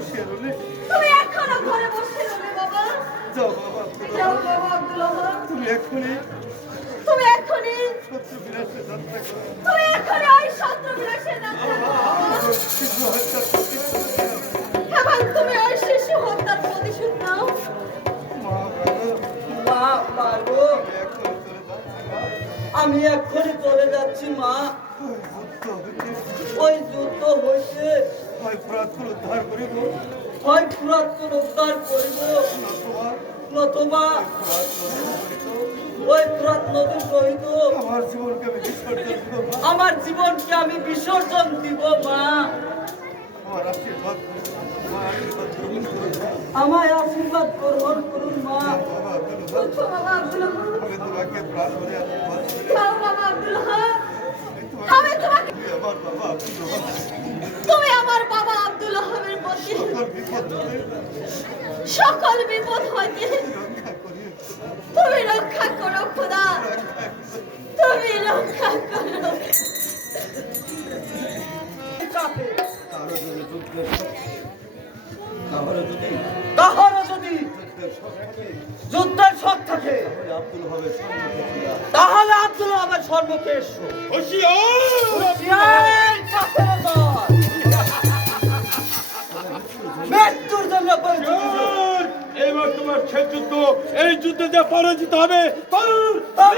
বসে তুমি এখনও ঘরে বসে রইলে বাবা। যাও বাবা যাও বাবা আব্দুল তুমি এখনই তুমি বিনাশে যাত্রা করো। তুমি এখনই ওই শত্রু বিনাশের যাত্রা করো শিশু হত্যা এবং তুমি ওই শিশু হত্যার প্রতিশোধ নাও। মা মা মা গো। আমি এখনই চলে যাচ্ছি মা। ওই যুদ্ধ হইতে ওই হয় ফরাতকুল উদ্ধার করিব। হয় পুরাতন উদ্ধার করিব। নতুবা। ওই পুরাত নদীর সহিত। আমার জীবনকে আমি বিসর্জন দিব আমার জীবনকে আমি বিসর্জন দিব মা। আমার আশীর্বাদ আমার আশীর্বাদ গ্রহণ করুন মা। আমি তোমাকে প্রাণ ভরে আশীর্বাদ করি যাও বাবা আব্দুল ওহাব আমি আমি তোমাকে তোমাকে তুমি আমার বাবা আব্দুল ওহাবের প্রতি সকল বিপদ হইতে তুমি রক্ষা করো খোদা। তুমি রক্ষা করো। তাহলে যদি যুদ্ধের সব থাকে যুদ্ধের শখ থাকে। তাহলে আব্দুল এসো চাপের দল। মৃত্যুর জন্য এবার তোমার শেষ যুদ্ধ এই যুদ্ধে যে পরাজিত হবে তার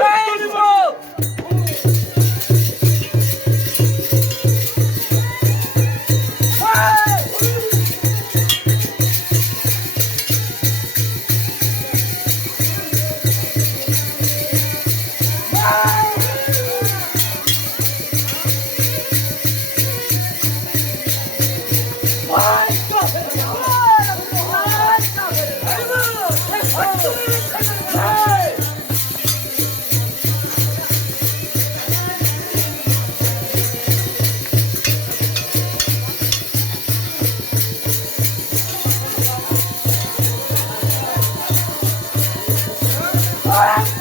Ah!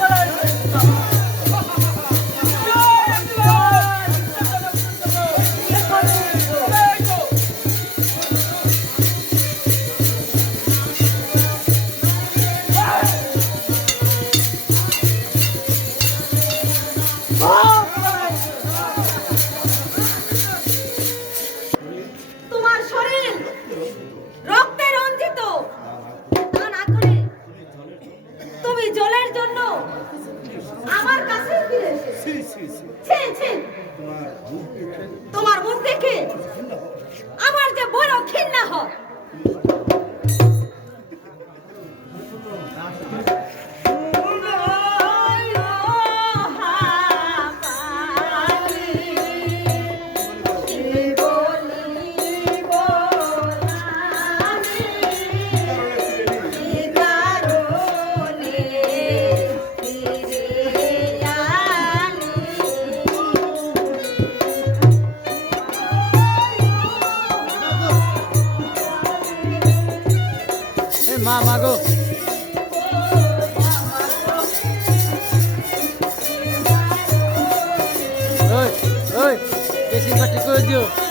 তোমার মুখ দেখে আমার যে বড় ঘৃণা হয়। good you.